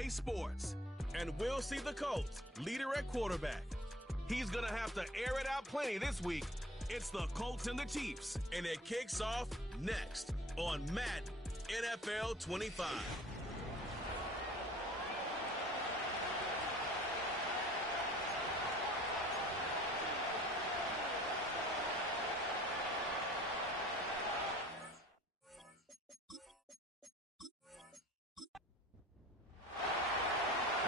EA Sports. And we'll see the Colts leader at quarterback. He's going to have to air it out plenty this week. It's the Colts and the Chiefs, and it kicks off next on Madden NFL 25.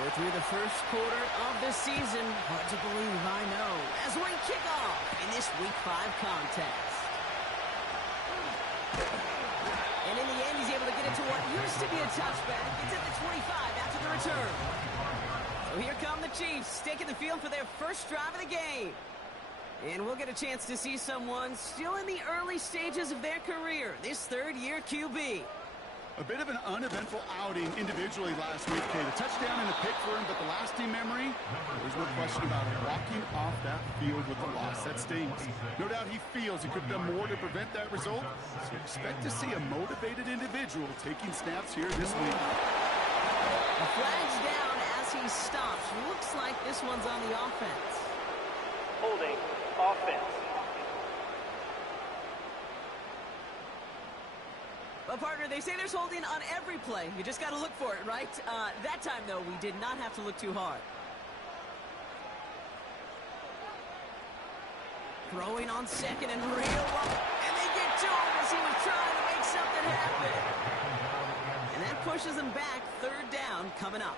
We're through the first quarter of the season. Hard to believe, I know, as we kick off in this Week 5 contest. And in the end, he's able to get it to what used to be a touchback. It's at the 25 after the return. So here come the Chiefs, taking the field for their first drive of the game. And we'll get a chance to see someone still in the early stages of their career, this third-year QB. A bit of an uneventful outing individually last week, Kate. A touchdown and a pick for him, but the lasting memory, there's no question about it. Walking off that field with a loss, that stings. No doubt he feels he could have done more to prevent that result, so expect to see a motivated individual taking snaps here this week. A flag's down as he stops. Looks like this one's on the offense. Holding, offense. Well, partner, they say there's holding on every play. You just got to look for it, right? That time, though, we did not have to look too hard. Throwing on second and real low. And they get to him as he was trying to make something happen. And that pushes them back. Third down coming up.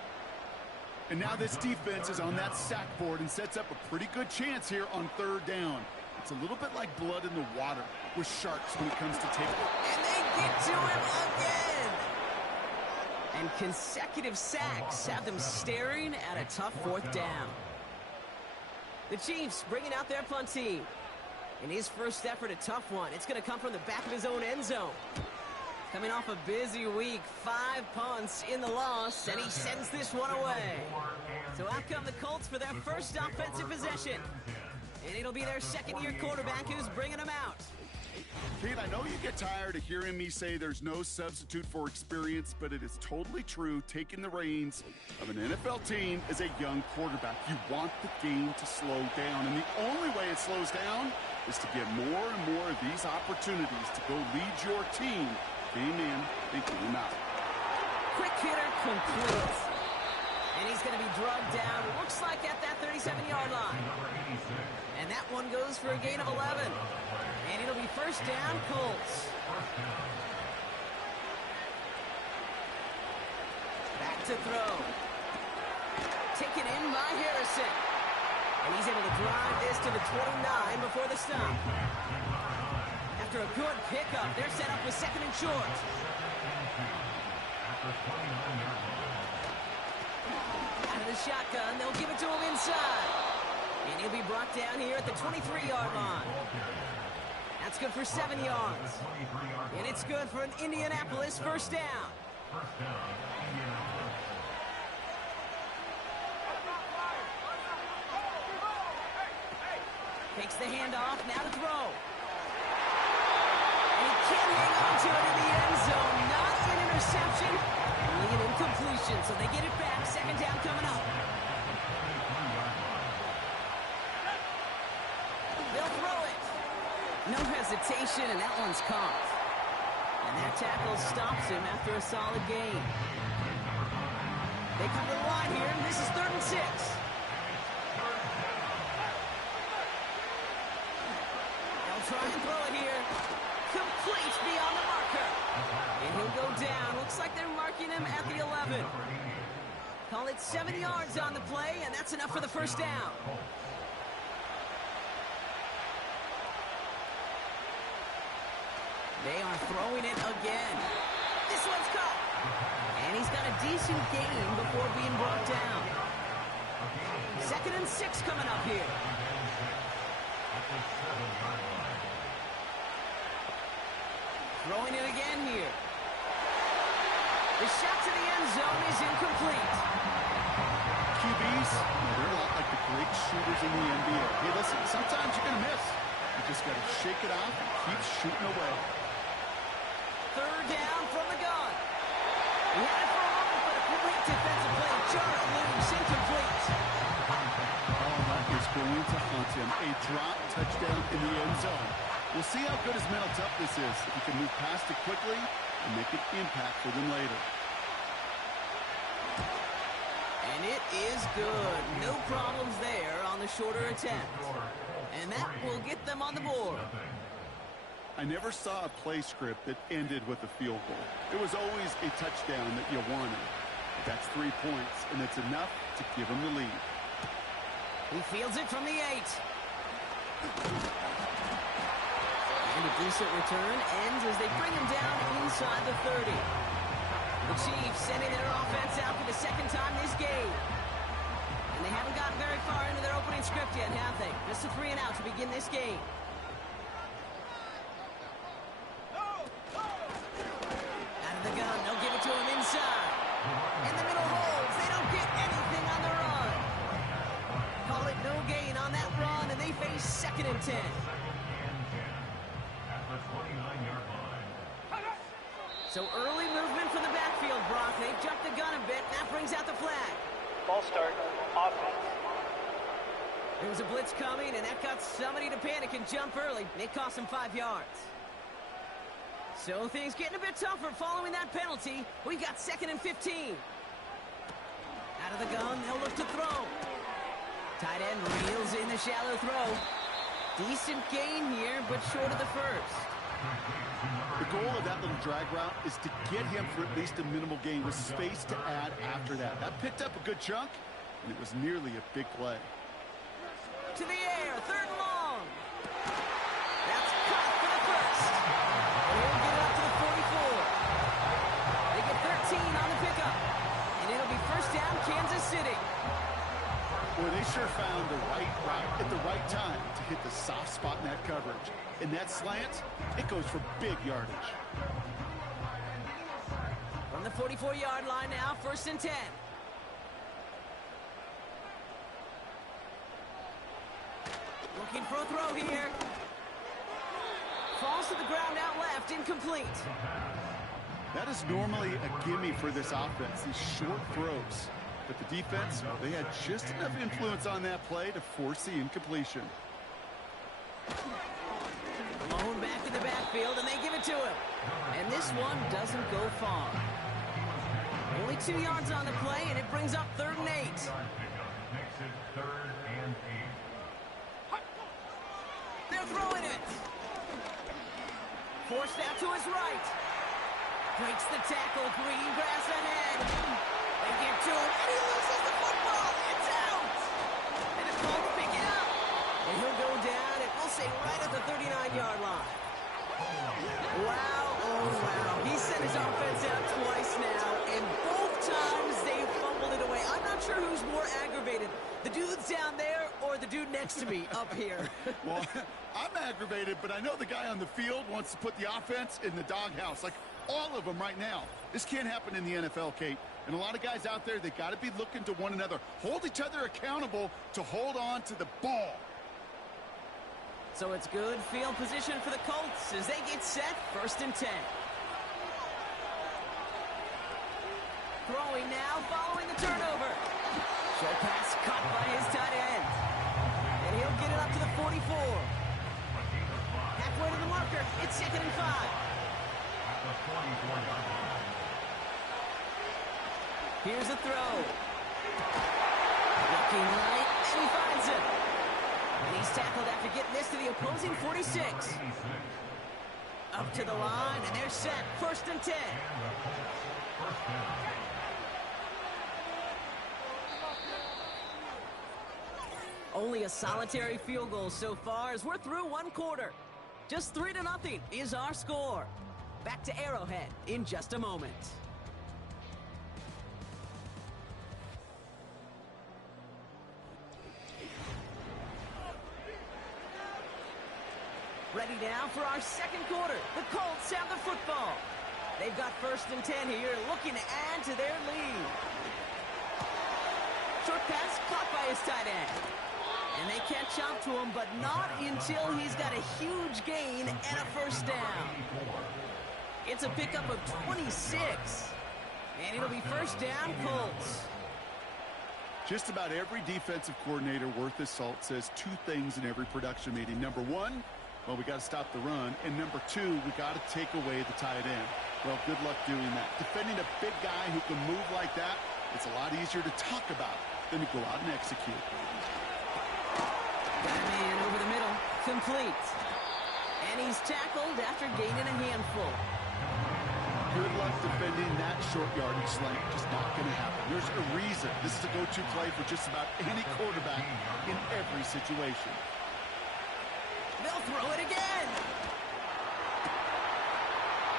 And now this defense is on that sack board and sets up a pretty good chance here on third down. It's a little bit like blood in the water with sharks when it comes to tackling. And they get to him again. And consecutive sacks have them staring at a tough fourth down. The Chiefs bringing out their punt team. In his first effort, a tough one. It's going to come from the back of his own end zone. Coming off a busy week, 5 punts in the loss, and he sends this one away. So out come the Colts for their first offensive possession. And it'll be their second-year quarterback who's bringing them out. Kate, I know you get tired of hearing me say there's no substitute for experience, but it is totally true. Taking the reins of an NFL team as a young quarterback, you want the game to slow down, and the only way it slows down is to get more and more of these opportunities to go lead your team game in and game out. Quick hitter complete. And he's going to be drugged down, looks like at that 37-yard line. And that one goes for a gain of 11. And it'll be first down, Colts. Back to throw. Taken in by Harrison. And he's able to drive this to the 29 before the stop. After a good pickup, they're set up with second and short. Out of the shotgun, they'll give it to him inside. And he'll be brought down here at the 23-yard line. That's good for 7 yards. And it's good for an Indianapolis first down. Takes the handoff, now to throw. And he can't hang on to it in the end zone. Not an interception, only an incompletion. So they get it back, second down coming up. They'll throw it. No hesitation, and that one's caught. And that tackle stops him after a solid gain. They come to the line here, and this is 3rd and 6. They'll try and throw it here. Complete beyond the marker. And he'll go down. Looks like they're marking him at the 11. Call it 7 yards on the play, and that's enough for the first down. They are throwing it again. This one's caught. And he's got a decent gain before being brought down. 2nd and 6 coming up here. Throwing it again here. The shot to the end zone is incomplete. QBs, they're a lot like the great shooters in the NBA. Hey, listen, sometimes you're going to miss. You just got to shake it off and keep shooting away. 3rd down from the gun. He had it for a moment, but a great defensive play going to hunt him. A drop touchdown in the end zone. We'll see how good his mental toughness is. If he can move past it quickly and make an impact for them later. And it is good. No problems there on the shorter attempt. And that will get them on the board. I never saw a play script that ended with a field goal. It was always a touchdown that you wanted. That's 3 points, and it's enough to give him the lead. He fields it from the 8. And a decent return ends as they bring him down inside the 30. The Chiefs sending their offense out for the second time this game. And they haven't gotten very far into their opening script yet, have they? Just a 3 and out to begin this game. Out of the gun, they'll give it to him inside. In the middle holds, they don't get anything on the run. Call it no gain on that run, and they face 2nd and 10. So early movement from the backfield, Brock. They've jumped the gun a bit. That brings out the flag. Ball start, offense. There was a blitz coming, and that got somebody to panic and jump early. It cost them 5 yards. So things getting a bit tougher following that penalty. We've got 2nd and 15. Out of the gun, they'll look to throw. Tight end reels in the shallow throw. Decent gain here, but short of the first. The goal of that little drag route is to get him for at least a minimal gain with space to add after that. That picked up a good chunk, and it was nearly a big play. To the air, 3rd and long. That's caught for the first. And he'll get it up to the 44. They get 13 on the pickup. And it'll be 1st down, Kansas City. Boy, they sure found the right route at the right time to hit the soft spot in that coverage. And that slant, it goes for big yardage. From the 44-yard line now, 1st and 10. Looking for a throw here. Falls to the ground out left, incomplete. That is normally a gimme for this offense, these short throws. But the defense, they had just enough influence on that play to force the incompletion. Blown back in the backfield, and they give it to him. And this one doesn't go far. Only 2 yards on the play, and it brings up 3rd and 8. They're throwing it. Forced out to his right. Breaks the tackle, green grass ahead. They get to him, and he loses the football. It's out. And the Colts pick it up. And he'll go down, and we'll say right at the 39-yard line. Wow, oh wow. He sent his offense out twice now, and both times they fumbled it away. I'm not sure who's more aggravated, the dudes down there or the dude next to me up here. Well, I'm aggravated, but I know the guy on the field wants to put the offense in the doghouse, like all of them right now. This can't happen in the NFL, Kate. And a lot of guys out there, they got to be looking to one another. Hold each other accountable to hold on to the ball. So it's good field position for the Colts as they get set, 1st and 10. Throwing now, following the turnover. Short pass caught by his tight end. And he'll get it up to the 44. Halfway to the marker, it's 2nd and 5. Here's a throw. Looking right, and he finds it. And he's tackled after getting this to the opposing 46. Up to the line, and they're set. 1st and 10. Only a solitary field goal so far as we're through 1 quarter. Just 3-0 is our score. Back to Arrowhead in just a moment. Ready now for our 2nd quarter. The Colts have the football. They've got 1st and 10 here, looking to add to their lead. Short pass caught by his tight end. And they catch up to him, but not until he's got a huge gain and a 1st down. It's a pickup of 26. And it'll be 1st down, Colts. Just about every defensive coordinator worth his salt says two things in every production meeting. Number one, well, we got to stop the run. And number two, we got to take away the tight end. Well, good luck doing that. Defending a big guy who can move like that, it's a lot easier to talk about than to go out and execute. Got a man over the middle. Complete. And he's tackled after gaining a handful. Good luck defending that short yardage slant. Just not going to happen. There's a reason this is a go-to play for just about any quarterback in every situation. They'll throw it again.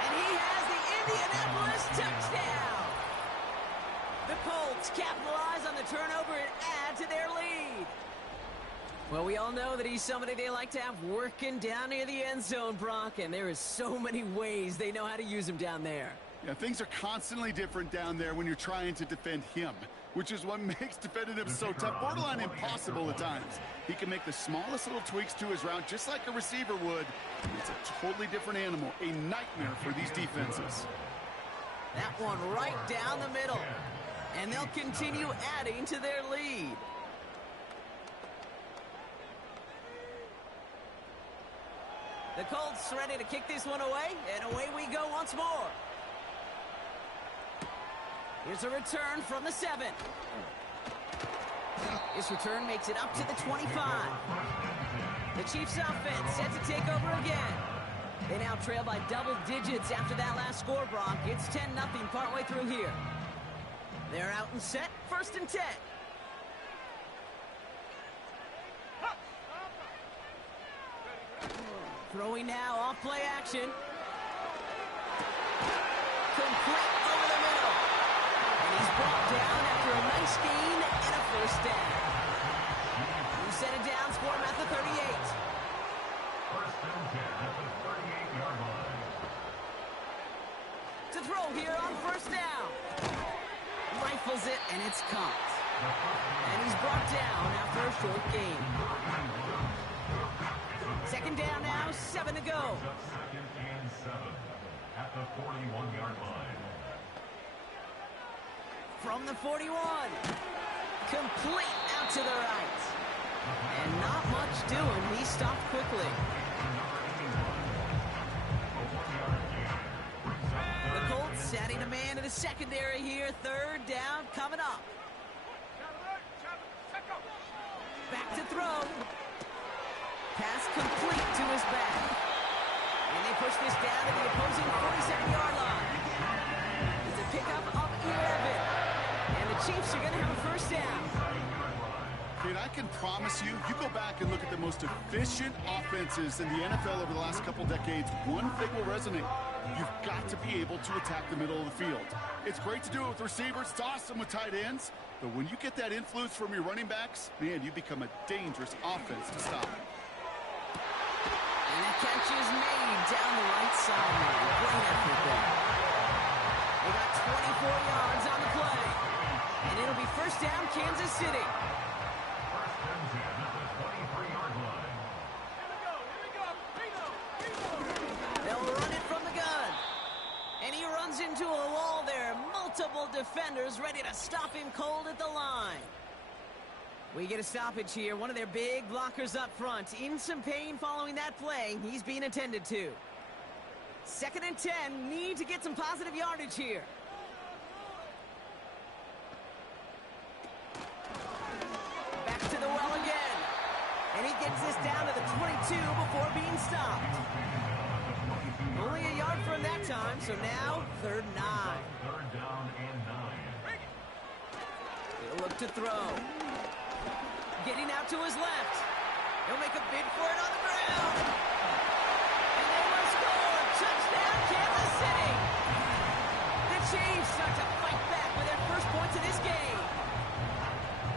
And he has the Indianapolis touchdown. The Colts capitalize on the turnover and add to their lead. Well, we all know that he's somebody they like to have working down near the end zone, Brock, and there is so many ways they know how to use him down there. Yeah, things are constantly different down there when you're trying to defend him, which is what makes defending him so tough, borderline impossible at times. He can make the smallest little tweaks to his route just like a receiver would. It's a totally different animal, a nightmare for these defenses. That one right down the middle, and they'll continue adding to their lead. The Colts ready to kick this one away, and away we go once more. Here's a return from the 7. This return makes it up to the 25. The Chiefs offense set to take over again. They now trail by double digits after that last score, Brock. It's 10-0 partway through here. They're out and set, 1st and 10. Throwing now, off play action. Complete over the middle. And he's brought down after a nice gain and a 1st down. You set it down, score him at the 38. 1st and 10 at the 38-yard line. To throw here on 1st down. Rifles it, and it's caught. And he's brought down after a short gain. 2nd down now, 7 to go. 2nd and 7 at the 41-yard line. From the 41. Complete out to the right. And not much doing. He stopped quickly. The Colts adding a man in the secondary here. 3rd down coming up. Back to throw. Pass complete to his back. And they push this down to the opposing 47-yard line. It's a pickup of 11. And the Chiefs are going to have a 1st down. And I can promise you, you go back and look at the most efficient offenses in the NFL over the last couple decades, one thing will resonate. You've got to be able to attack the middle of the field. It's great to do it with receivers. It's awesome with tight ends. But when you get that influence from your running backs, man, you become a dangerous offense to stop. And the catch is made down the right sideline. Great effort there. They got 24 yards on the play. And it'll be 1st down, Kansas City. 1st and 10 at the 23-yard line. They'll run it from the gun. And he runs into a wall there. Multiple defenders ready to stop him cold at the line. We get a stoppage here. One of their big blockers up front. In some pain following that play. He's being attended to. 2nd and 10. Need to get some positive yardage here. Back to the well again. And he gets this down to the 22 before being stopped. Only a yard from that time, so now 3rd and 9. 3rd down and 9. He'll look to throw. Getting out to his left. He'll make a bid for it on the ground. And they will score. Touchdown, Kansas City. The Chiefs start to fight back with their 1st points of this game.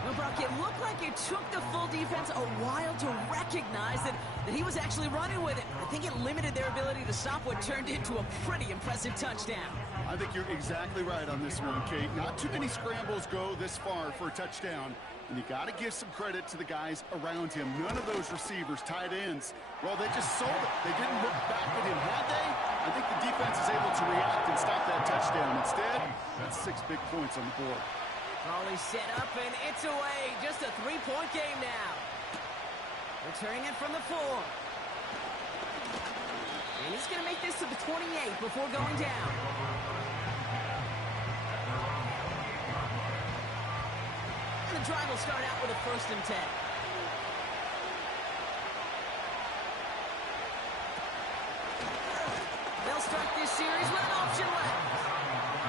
Well, Brock, it looked like it took the full defense a while to recognize that he was actually running with it. I think it limited their ability to stop what turned into a pretty impressive touchdown. I think you're exactly right on this one, Kate. Not too many scrambles go this far for a touchdown. And you got to give some credit to the guys around him. None of those receivers, tight ends, well, they just sold it. They didn't look back at him, had they? I think the defense is able to react and stop that touchdown. Instead, that's 6 big points on the board. Volley set up, and it's away. Just a three-point game now. Returning it from the 4. And he's going to make this to the 28 before going down. And the drive will start out with a 1st and 10. They'll start this series with an option left.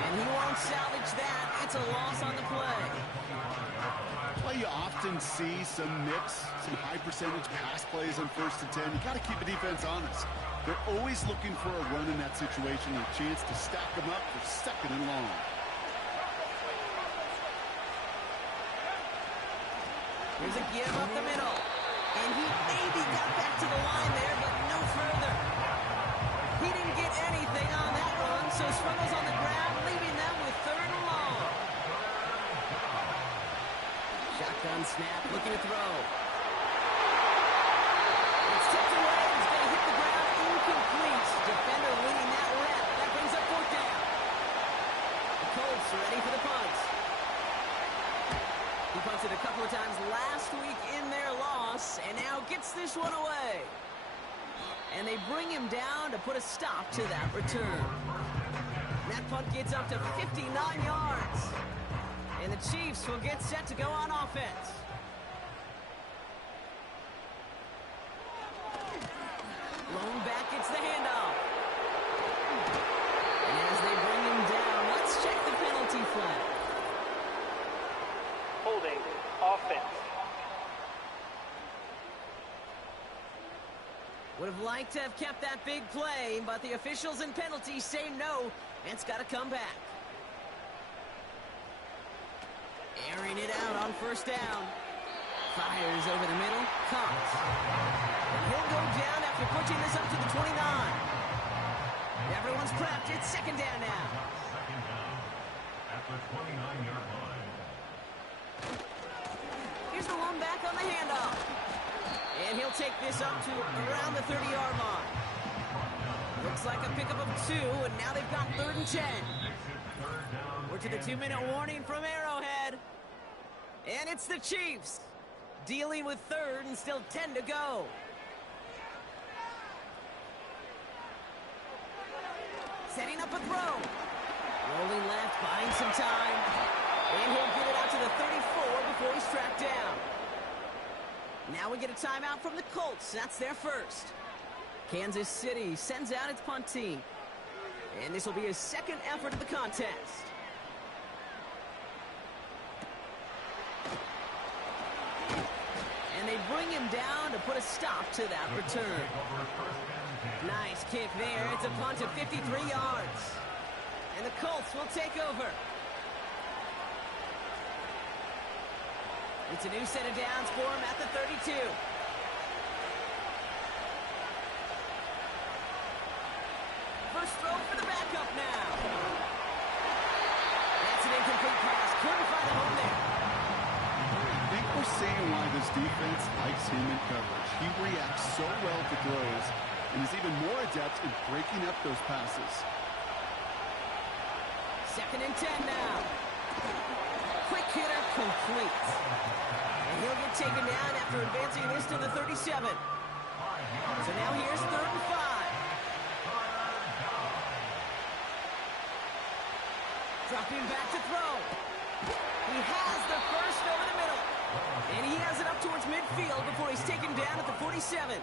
And he won't salvage that. It's a loss on the play. Well, you often see some mix, some high-percentage pass plays on 1st and 10. You got to keep the defense honest. They're always looking for a run in that situation, a chance to stack them up for 2nd and long. Here's a give up the middle. And he maybe got back to the line there, but no further. He didn't get anything on that run, so struggles on the ground, leaving them with 3rd and long. Shotgun snap, looking to throw. It's tipped away. He's going to hit the ground incomplete. Defender winning that rep. That brings up 4th down. The Colts are ready for the punt. He punted a couple of times last week in their loss, and now gets this one away. And they bring him down to put a stop to that return. That punt gets up to 59 yards. And the Chiefs will get set to go on offense. Blown back, it's the handoff. And as they bring him down, let's check the penalty flag. Holding offense. Would have liked to have kept that big play, but the officials and penalties say no. It's got to come back. Airing it out on 1st down. Fires over the middle. Caught. And he'll go down after pushing this up to the 29. Everyone's prepped. It's 2nd down now. 2nd down at the 29-yard line. Here's the one back on the handoff. And he'll take this up to around the 30-yard line. Looks like a pickup of 2, and now they've got 3rd and 10. We're to the 2-minute warning from Arrowhead. And it's the Chiefs dealing with 3rd and still 10 to go. Setting up a throw. Rolling left, buying some time. And he'll get it out to the 34 before he's tracked down. Now we get a timeout from the Colts. That's their first. Kansas City sends out its punt team. And this will be his 2nd effort of the contest. And they bring him down to put a stop to that return. Nice kick there. It's a punt of 53 yards. And the Colts will take over. It's a new set of downs for him at the 32. First throw for the backup now. That's an incomplete pass. Couldn't find a home there. I think we're seeing why this defense likes him in coverage. He reacts so well to throws and is even more adept in breaking up those passes. 2nd and 10 now. Quick hitter complete. And he'll get taken down after advancing this to the 37. So now here's 3rd and 5. Dropping back to throw. He has the first over the middle. And he has it up towards midfield before he's taken down at the 47.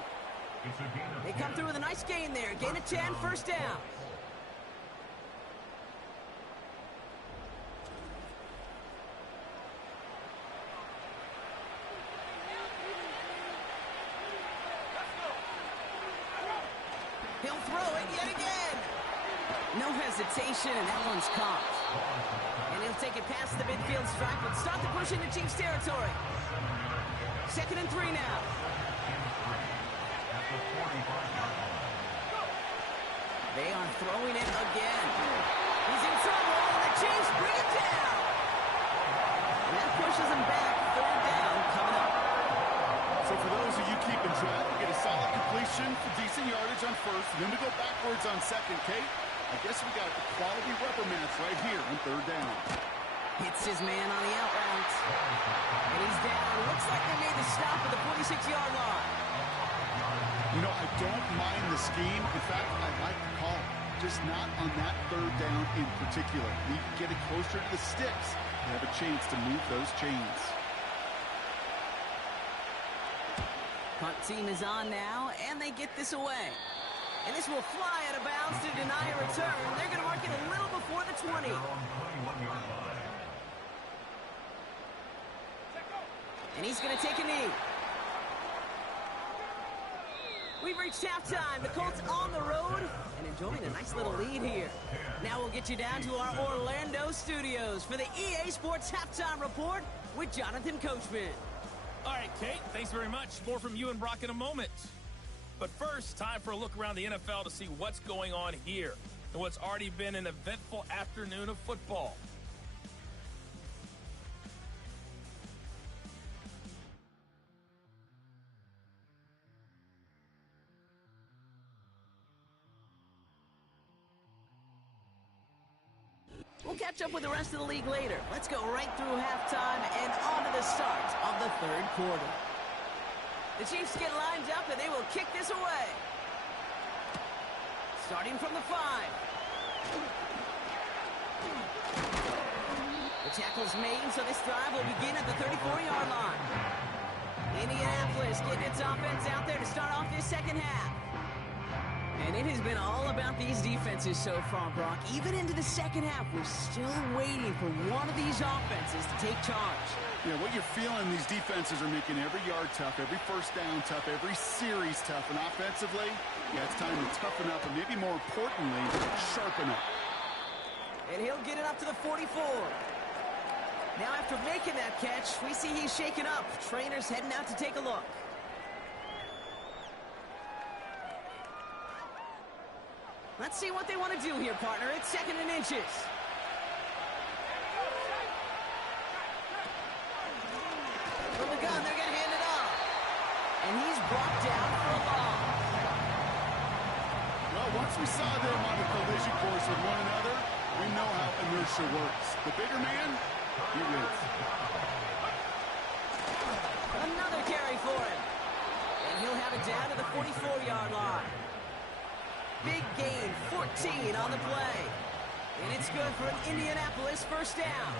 They come through with a nice gain there. Gain of 10, 1st down. He'll throw it yet again. No hesitation, and that one's caught. And he'll take it past the midfield stripe, but start the push into Chiefs territory. 2nd and 3 now. They are throwing it again. He's in trouble, and the Chiefs bring it down. And that pushes him back. 3rd down coming up. So for those of you keeping track, we get a solid completion for decent yardage on 1st, and then we go backwards on 2nd, Kate. I guess we got a quality rubber match right here on 3rd down. Hits his man on the out route. And he's down. Looks like they made the stop at the 46-yard line. You know, I don't mind the scheme. In fact, I like the call. Just not on that third down in particular. Need to get it closer to the sticks. They have a chance to move those chains. Punt team is on now, and they get this away. And this will fly out of bounds to deny a return. They're going to mark it a little before the 20. And he's going to take a knee. We've reached halftime. The Colts on the road and enjoying a nice little lead here. Now we'll get you down to our Orlando studios for the EA Sports Halftime Report with Jonathan Coachman. All right, Kate, thanks very much. More from you and Brock in a moment. But first, time for a look around the NFL to see what's going on here and what's already been an eventful afternoon of football. We'll catch up with the rest of the league later. Let's go right through halftime and on to the start of the third quarter. The Chiefs get lined up, and they will kick this away. Starting from the 5. The tackle's made, so this drive will begin at the 34-yard line. Indianapolis getting its offense out there to start off this second half. And it has been all about these defenses so far, Brock. Even into the second half, we're still waiting for one of these offenses to take charge. Yeah, what you're feeling, these defenses are making every yard tough, every first down tough, every series tough. And offensively, yeah, it's time to toughen up and maybe more importantly, sharpen up. And he'll get it up to the 44. Now after making that catch, we see he's shaken up. Trainer's heading out to take a look. Let's see what they want to do here, partner. It's 2nd and inches. From the gun, they're going to hand it off. And he's brought down for a loss. Well, once we saw them on a collision course with one another, we know how inertia works. The bigger man, he wins. Another carry for him. And he'll have it down to the 44-yard line. Big gain, 14 on the play. And it's good for an Indianapolis first down.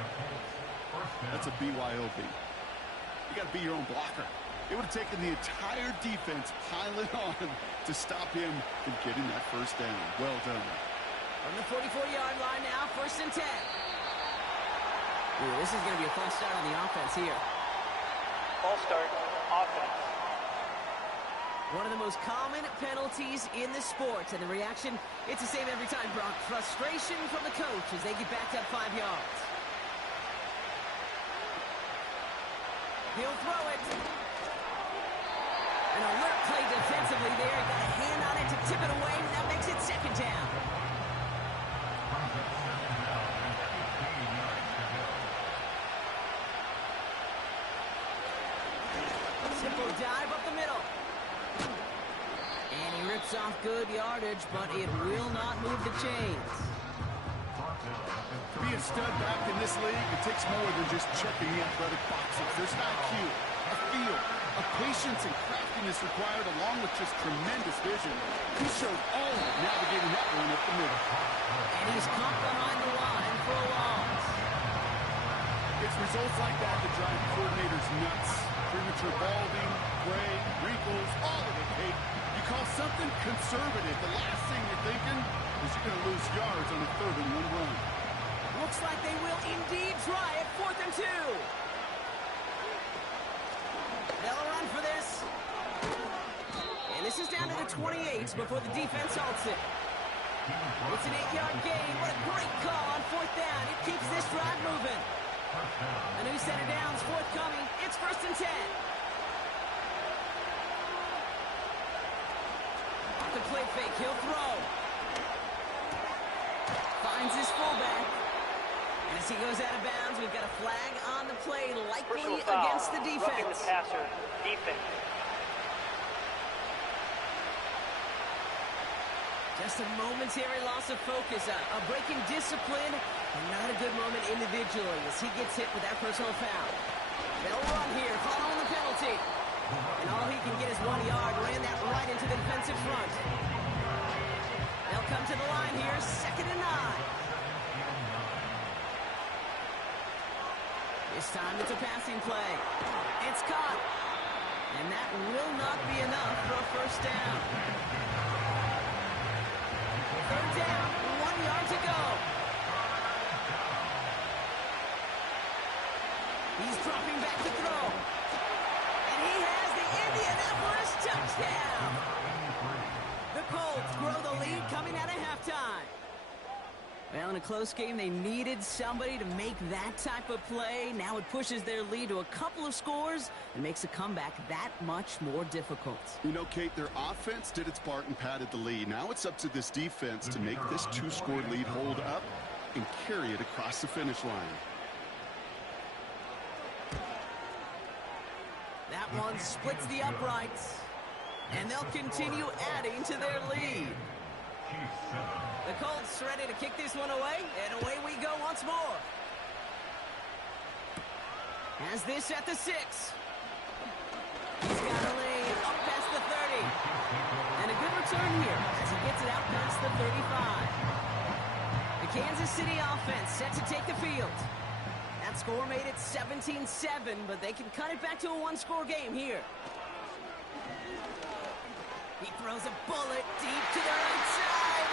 That's a BYOB. You got to be your own blocker. It would have taken the entire defense piling on to stop him from getting that first down. Well done. From the 44-yard line now, 1st and 10. Ooh, this is going to be a false start on the offense here. False start, offense. One of the most common penalties in the sport, and the reaction, it's the same every time, Brock. Frustration from the coach as they get backed up 5 yards. He'll throw it. An alert play defensively there. Got a hand on it to tip it away, and that makes it 2nd down. Simple dive up the middle. And he rips off good yardage, but it will not move the chains. To be a stud back in this league, it takes more than just checking the athletic boxes. There's an IQ, a feel, a patience and craftiness required along with just tremendous vision. He showed all of it navigating that one up the middle. And he's caught behind the line for a loss. It's results like that that drive coordinators nuts. Premature balding, gray, wrinkles, all of it, Kate. You call something conservative, the last thing you're thinking is you're going to lose yards on a 3rd and 1 run. Looks like they will indeed try it. 4th and 2. They'll run for this. And this is down to the 28 before the defense halts it. It's an 8-yard gain. What a great call on 4th down. It keeps this drive moving. A new set of downs forthcoming. It's 1st and 10. Off the play fake, he'll throw. Finds his fullback. And as he goes out of bounds, we've got a flag on the play, likely against the defense. Roughing the passer, defense. Just a momentary loss of focus, a break in discipline, And not a good moment individually as he gets hit with that personal foul. They'll run here, following the penalty. And all he can get is 1 yard. Ran that right into the defensive front. They'll come to the line here, 2nd and 9. This time it's a passing play. It's caught. And that will not be enough for a first down. 3rd down, 1 yard to go. He's dropping back to throw. And he has the Indianapolis touchdown. The Colts grow the lead coming out of halftime. Well, in a close game, they needed somebody to make that type of play. Now it pushes their lead to a couple of scores and makes a comeback that much more difficult. You know, Kate, their offense did its part and padded the lead. Now it's up to this defense to make this 2-score lead hold up and carry it across the finish line. That one splits the uprights. And they'll continue adding to their lead. The Colts ready to kick this one away, and away we go once more. Has this at the 6. He's got a lead up past the 30. And a good return here as he gets it out past the 35. The Kansas City offense set to take the field. That score made it 17-7, but they can cut it back to a 1-score game here. He throws a bullet deep to the right side.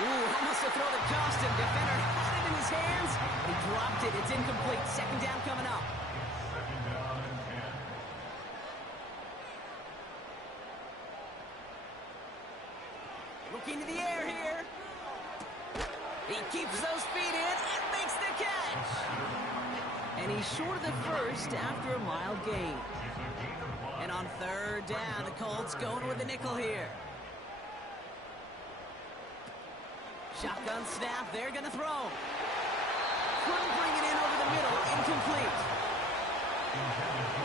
Ooh, almost a throw that cost him. Defender had it in his hands. He dropped it. It's incomplete. 2nd down coming up. Looking to the air here. He keeps those feet in and makes the catch. And he's short of the first after a mild gain. And on 3rd down, the Colts going with the nickel here. Shotgun snap, they're going to throw. Couldn't bring it in over the middle, incomplete.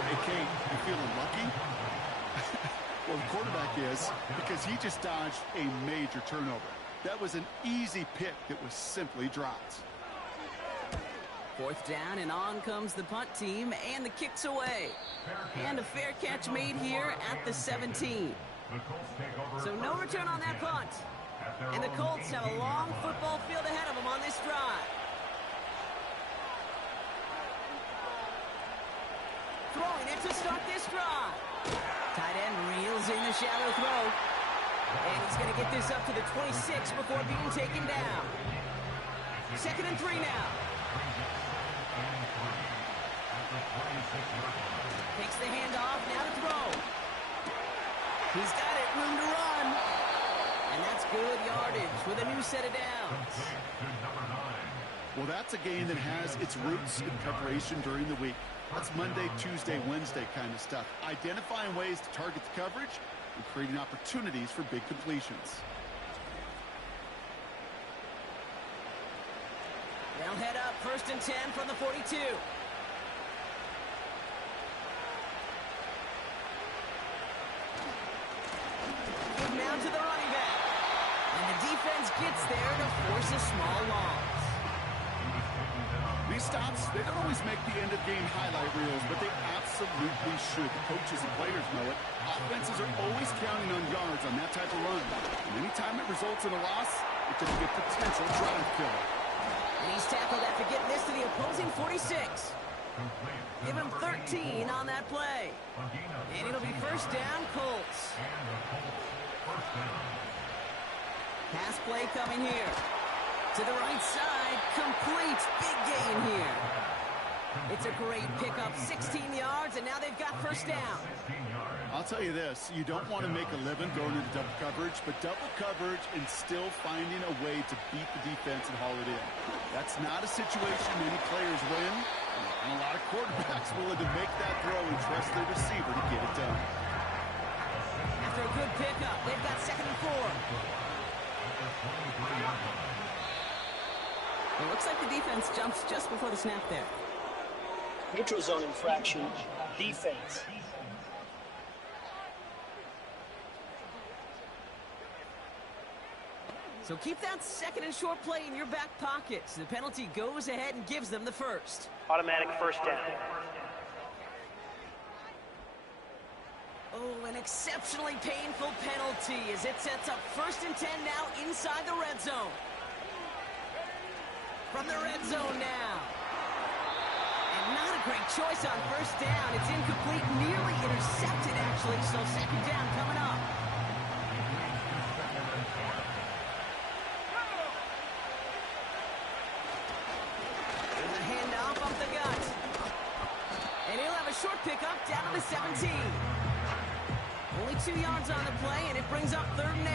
Hey, Kate, you feeling lucky? Well, the quarterback is, because he just dodged a major turnover. That was an easy pick that was simply dropped. 4th down, and on comes the punt team, and the kick's away. And a fair catch made here at the 17. So no return on that punt. And the Colts have a long football field ahead of them on this drive. Throwing it to start this drive. Tight end reels in the shallow throw. And he's going to get this up to the 26 before being taken down. 2nd and 3 now. Takes the handoff, now to throw. He's got it, room to run. And that's good yardage with a new set of downs. Well, that's a game that has its roots in preparation during the week. That's Monday, Tuesday, Wednesday kind of stuff. Identifying ways to target the coverage and creating opportunities for big completions. They'll head up 1st and 10 from the 42. Now to the running back. And the defense gets there to force a small loss. These stops, they don't always make the end-of-game highlight reels, but they absolutely should. The coaches and players know it. Offenses are always counting on yards on that type of run. And anytime it results in a loss, it can be a potential drive killer. And he's tackled after getting this to the opposing 46. Give him 13 on that play. And it'll be 1st down, Colts. Pass play coming here. To the right side, complete. Big gain here. It's a great pickup, 16 yards, and now they've got 1st down. I'll tell you this, you don't want to make a living going into double coverage, but double coverage and still finding a way to beat the defense and haul it in. That's not a situation many players win, and a lot of quarterbacks willing to make that throw and trust their receiver to get it done. After a good pickup, they've got 2nd and 4. It looks like the defense jumps just before the snap there. Neutral zone infraction, defense. So keep that second and short play in your back pocket. So the penalty goes ahead and gives them the first. Automatic first down. Oh, an exceptionally painful penalty as it sets up 1st and 10 now inside the red zone. From the red zone now. And not a great choice on 1st down. It's incomplete, nearly intercepted actually, so 2nd down coming up. There's a handoff up the gut. And he'll have a short pickup down to the 17. Only 2 yards on the play, and it brings up 3rd and 8.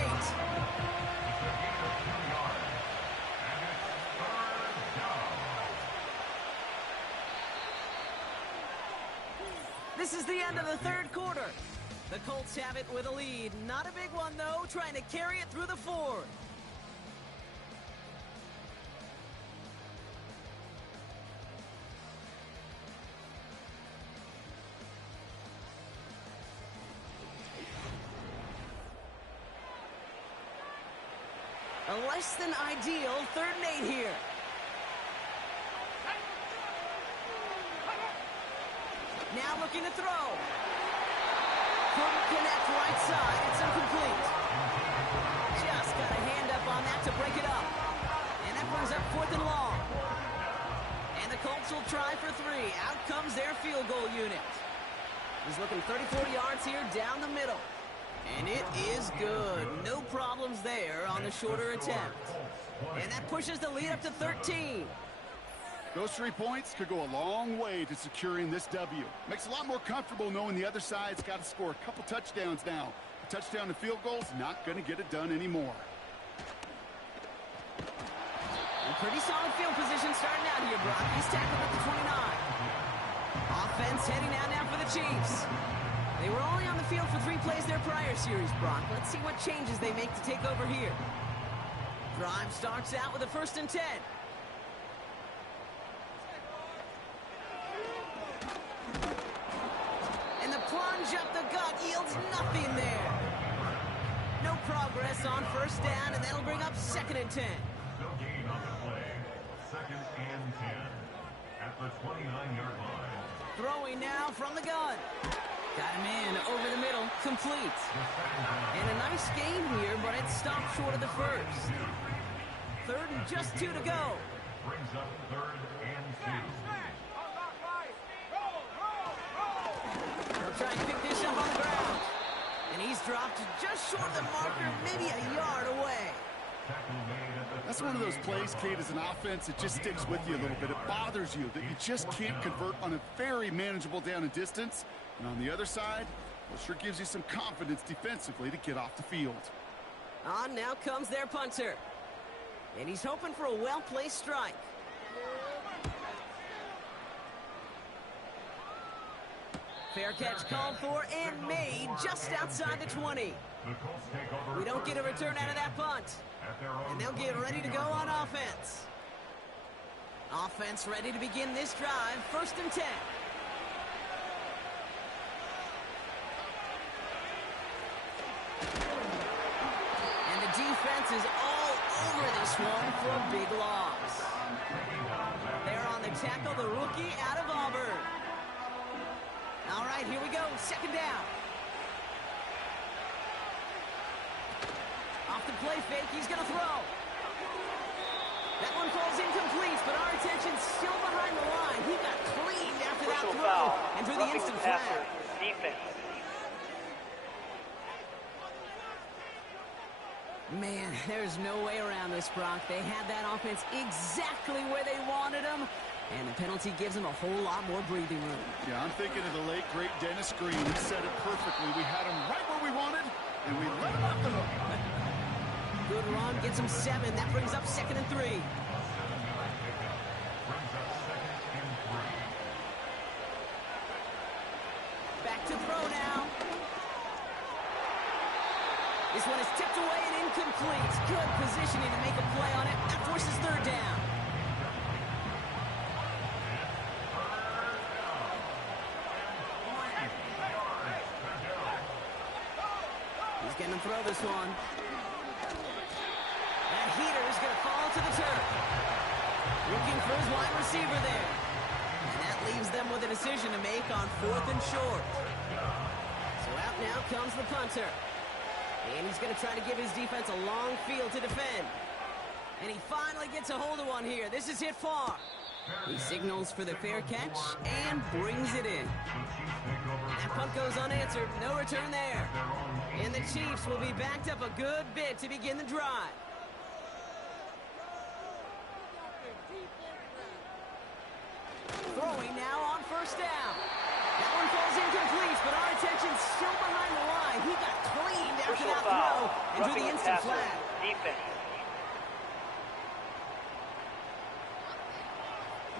This is the end of the 3rd quarter. The Colts have it with a lead. Not a big one, though, trying to carry it through the 4th. A less than ideal 3rd and 8 here. Now looking to throw. Couldn't connect right side. It's incomplete. Just got a hand up on that to break it up. And that brings up 4th and long. And the Colts will try for 3. Out comes their field goal unit. He's looking 30-40 yards here down the middle. And it is good. No problems there on the shorter attempt. And that pushes the lead up to 13. Those 3 points could go a long way to securing this W. Makes it a lot more comfortable knowing the other side's got to score a couple touchdowns now. A touchdown and field goal's not going to get it done anymore. A pretty solid field position starting out here, Brock. He's tackled at the 29. Offense heading out now for the Chiefs. They were only on the field for 3 plays their prior series, Brock. Let's see what changes they make to take over here. Drive starts out with a 1st and 10. And the plunge up the gut yields nothing there. No progress on 1st down, and that'll bring up 2nd and 10. No gain on the play. 2nd and 10 at the 29-yard line. Throwing now from the gun. Got him in over the middle, complete. And a nice gain here, but it stopped short of the 1st. 3rd and just 2 to go. Brings up 3rd and 2. He'll try and pick this up on the ground. And he's dropped just short of the marker, maybe a yard away. That's one of those plays, Kate, as an offense, it just sticks with you a little bit. It bothers you that you just can't convert on a very manageable down and distance. And on the other side, well, it sure gives you some confidence defensively to get off the field. On now comes their punter. And he's hoping for a well-placed strike. Fair catch called for and made just outside the 20. We don't get a return out of that punt. And they'll get ready to go on offense. Offense ready to begin this drive. 1st and 10. And the defense is all over this one for a big loss. They're on the tackle, the rookie out of Auburn. All right, here we go. 2nd down. Off the play fake, he's going to throw. That one falls incomplete, but our attention's still behind the line. He got cleaned after that Personal throw foul. and threw the Roughing instant the passer. flag. Defense. Man, there's no way around this, Brock. They had that offense exactly where they wanted them, and the penalty gives them a whole lot more breathing room. Yeah, I'm thinking of the late, great Dennis Green. He said it perfectly. We had him right where we wanted, and we let him off the hook. Good run, gets him 7. That brings up 2nd and 3. Back to throw now. This one is tipped away and incomplete. Good positioning to make a play on it. That forces 3rd down. He's going to throw this one. That heater is going to fall to the turf. Looking for his wide receiver there. And that leaves them with a decision to make on 4th and short. So out now comes the punter. And he's going to try to give his defense a long field to defend. And he finally gets a hold of one here. This is hit far. He signals for the fair catch and brings it in. That punt goes unanswered. No return there. And the Chiefs will be backed up a good bit to begin the drive. Throwing now on 1st down. That one falls incomplete, but our attention's still behind the line. He got cleaned after that throw and drew the instant flag. Defense.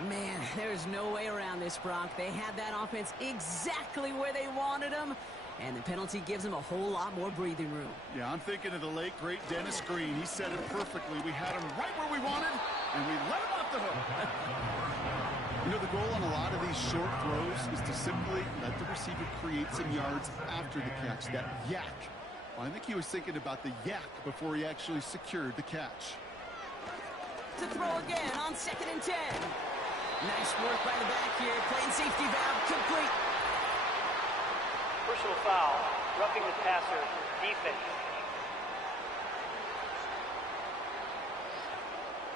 Man, there's no way around this, Brock. They had that offense exactly where they wanted them, and the penalty gives them a whole lot more breathing room. Yeah, I'm thinking of the late, great Dennis Green. He said it perfectly. We had him right where we wanted, and we let him off the hook. You know, the goal on a lot of these short throws is to simply let the receiver create some yards after the catch, that yak. Well, I think he was thinking about the yak before he actually secured the catch. To throw again on 2nd and 10. Nice work by the back here. Playing safety valve complete. Personal foul. Roughing the passer. Defense.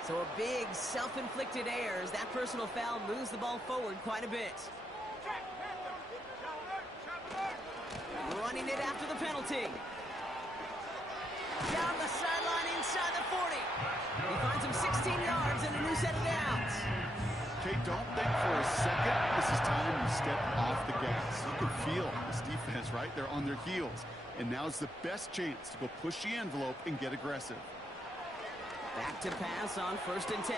So a big self-inflicted error as that personal foul moves the ball forward quite a bit. Running it after the penalty. Down the sideline inside the 40. He finds him 16 yards and a new set of downs. Okay, don't think for a second this is time you step off the gas. You can feel this defense, right? They're on their heels. And now's the best chance to go push the envelope and get aggressive. Back to pass on 1st and 10.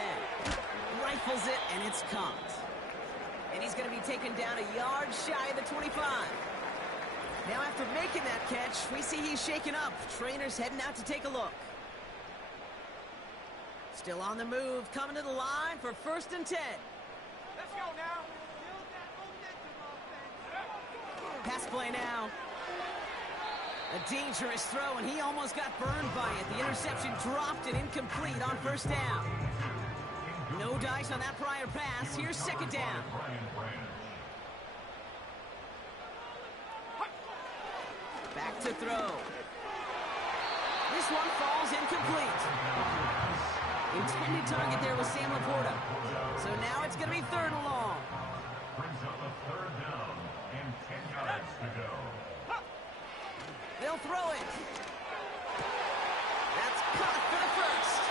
Rifles it, and it's caught. And he's going to be taken down a yard shy of the 25. Now after making that catch, we see he's shaken up. Trainer's heading out to take a look. Still on the move, coming to the line for 1st and 10. Let's go now. Pass play now. A dangerous throw, and he almost got burned by it. The interception dropped and incomplete on 1st down. No dice on that prior pass. Here's 2nd down. Back to throw. This one falls incomplete. Intended target there was Sam Laporta. So now it's going to be 3rd and long. Brings up a 3rd down and 10 yards to go. They'll throw it. That's caught for the 1st.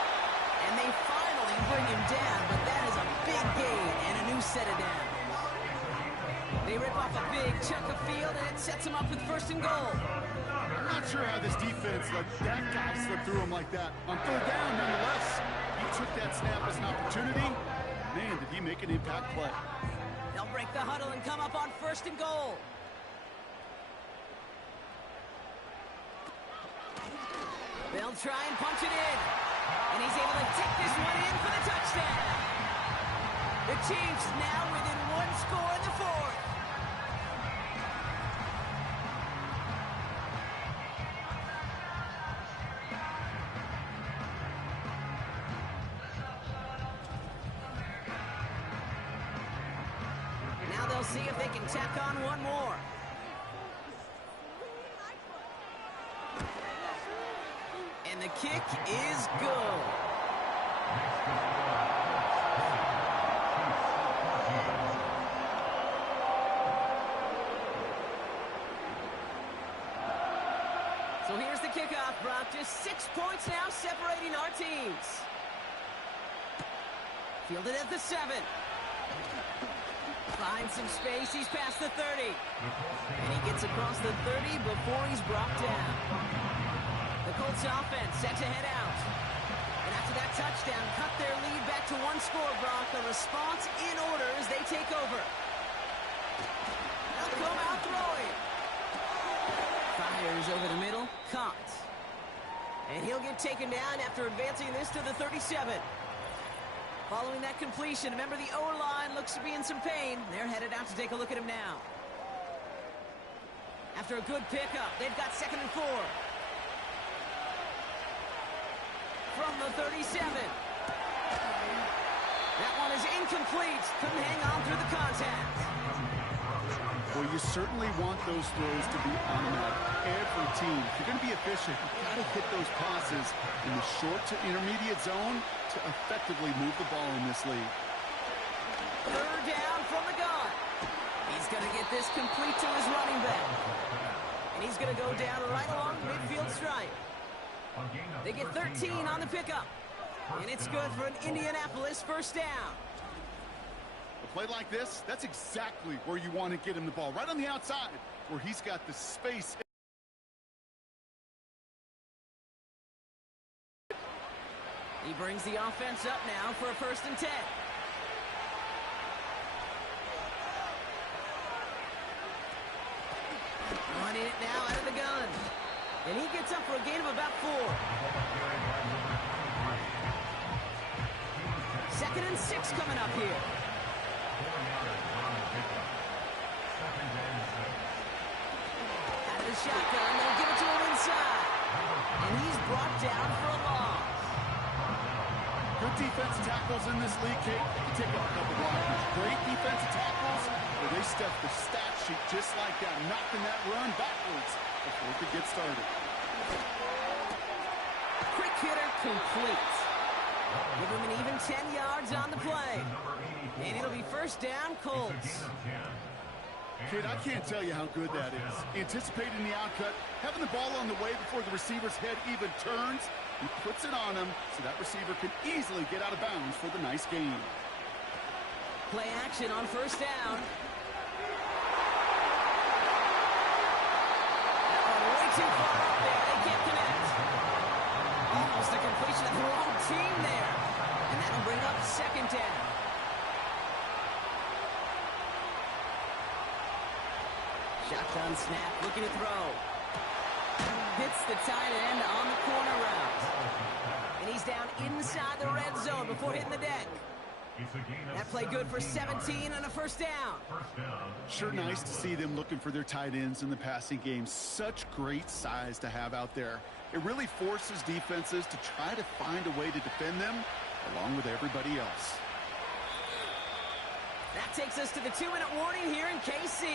And they finally bring him down, but that is a big gain and a new set of downs. They rip off a big chunk of field, and it sets them up with 1st and goal. I'm not sure how this defense let that guy slip through him like that. On 3rd down, nonetheless, he took that snap as an opportunity. Man, did he make an impact play. They'll break the huddle and come up on 1st and goal. They'll try and punch it in. And he's able to take this one in for the touchdown. The Chiefs now within 1 score in the 4th. Now they'll see if they can tack on one more. And the kick is good. So here's the kickoff, Brock. Just 6 points now separating our teams. Fielded at the 7. Finds some space. He's past the 30. And he gets across the 30 before he's brought down. The Colts offense set to head out. And after that touchdown, cut their lead back to 1 score, Brock. A response in order as they take over. They'll come out throwing. Fires over the middle. Caught. And he'll get taken down after advancing this to the 37. Following that completion, remember the O-line looks to be in some pain. They're headed out to take a look at him now. After a good pickup, they've got 2nd and 4. from the 37. That one is incomplete. Couldn't hang on through the contact. Well, you certainly want those throws to be automatic. Every team, if you're going to be efficient, you've got to hit those passes in the short to intermediate zone to effectively move the ball in this league. Third down from the gun. He's going to get this complete to his running back. And he's going to go down right along midfield stripe. They get 13 on the pickup. And it's good for an Indianapolis first down. A play like this, that's exactly where you want to get him the ball. Right on the outside, where he's got the space. He brings the offense up now for a 1st and 10. Running it now out of the gun. And he gets up for a gain of about 4. 2nd and 6 coming up here. Out of the shotgun, they'll give it to him inside. And he's brought down for a loss. Good defensive tackles in this league, Kate. You take out a couple blockers. Great defensive tackles, where they step the stat sheet just like that, knocking that run backwards before it could get started. Quick hitter complete. Give him an even 10 yards on the play. And it'll be first down, Colts. Kid, I can't tell you how good that is. Anticipating the outcut, having the ball on the way before the receiver's head even turns. He puts it on him so that receiver can easily get out of bounds for the nice gain. Play action on first down. That one way too far up there. They can't connect. Almost a completion of the wrong team there. And that'll bring up 2nd down. Shotgun snap, looking to throw. Hits the tight end on the corner route. And he's down inside the red zone before hitting the deck. That play good for 17 and a first down. Sure nice to see them looking for their tight ends in the passing game. Such great size to have out there. It really forces defenses to try to find a way to defend them along with everybody else. That takes us to the 2-minute warning here in KC.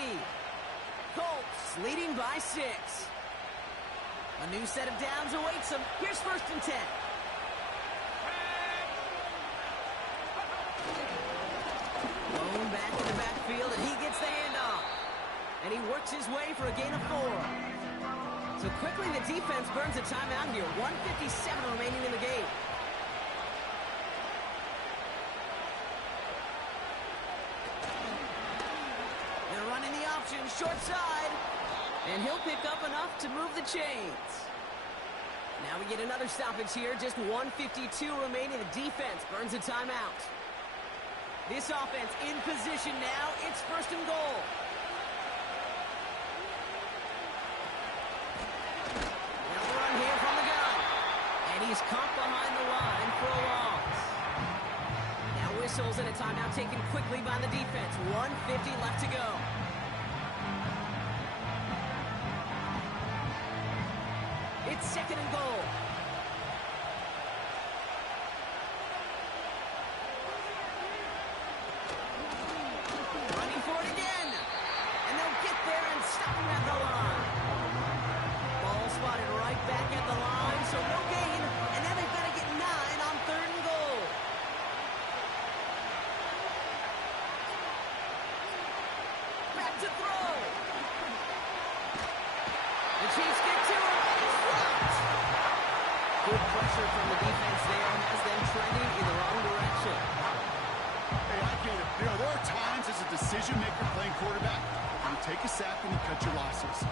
Colts leading by 6. A new set of downs awaits them. Here's 1st and 10. Blown back in the backfield, and he gets the handoff. And he works his way for a gain of 4. So quickly the defense burns a timeout here. 1:57 remaining in the game. They're running the option, short side. And he'll pick up enough to move the chains. Now we get another stoppage here. Just 1:52 remaining. The defense burns a timeout. This offense in position now. It's 1st and goal. Now the run here from the gun. And he's caught behind the line for a loss. Now whistles and a timeout taken quickly by the defense. 1:50 left to go. It's 2nd and goal. Running for it again. And they'll get there and stop him at the line. Ball spotted right back at the line, so no gain. And now they've got to get 9 on 3rd and goal. Back to throw. The Chiefs get to him. Good pressure from the defense there has them trending in the wrong direction. Hey, I get it. There are times as a decision maker playing quarterback, you take a sack and you cut your losses.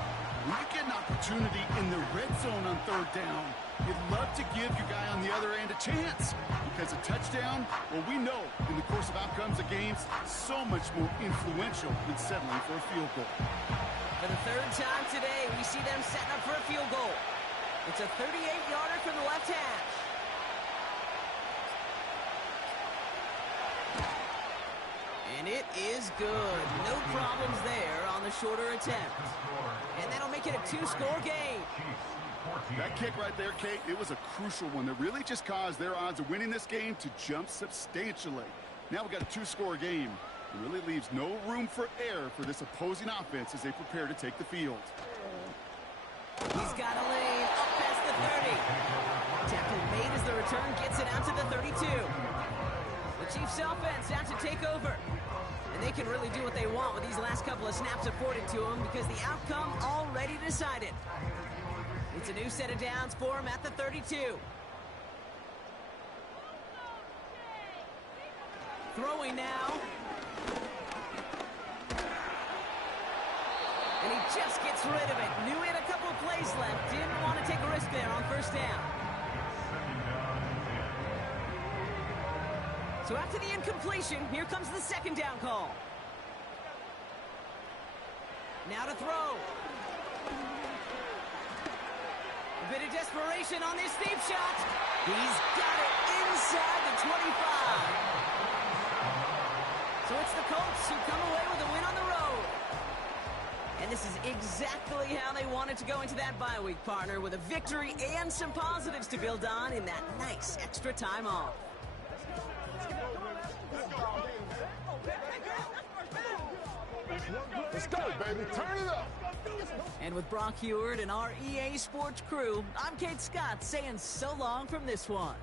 When you get an opportunity in the red zone on 3rd down, you'd love to give your guy on the other end a chance. Because a touchdown, well, we know in the course of outcomes of games, so much more influential than settling for a field goal. For the 3rd time today, we see them setting up for a field goal. It's a 38-yarder from the left hash. And it is good. No problems there on the shorter attempt. And that'll make it a 2-score game. That kick right there, Kate, it was a crucial one that really just caused their odds of winning this game to jump substantially. Now we've got a two-score game. It really leaves no room for error for this opposing offense as they prepare to take the field. He's got a lane up past the 30. Tackle made as the return gets it out to the 32. The Chiefs offense out to take over. And they can really do what they want with these last couple of snaps afforded to them because the outcome already decided. It's a new set of downs for him at the 32. Throwing now. And he just gets rid of it. Knew he had a couple of plays left. Didn't want to take a risk there on first down. So after the incompletion, here comes the second down call. Now to throw. A bit of desperation on this deep shot. He's got it inside the 25. So it's the Colts who come away with a win on the road. And this is exactly how they wanted to go into that bye week, partner, with a victory and some positives to build on in that nice extra time off. Let's go, baby. Turn it up. And with Brock Heward and our EA Sports crew, I'm Kate Scott saying so long from this one.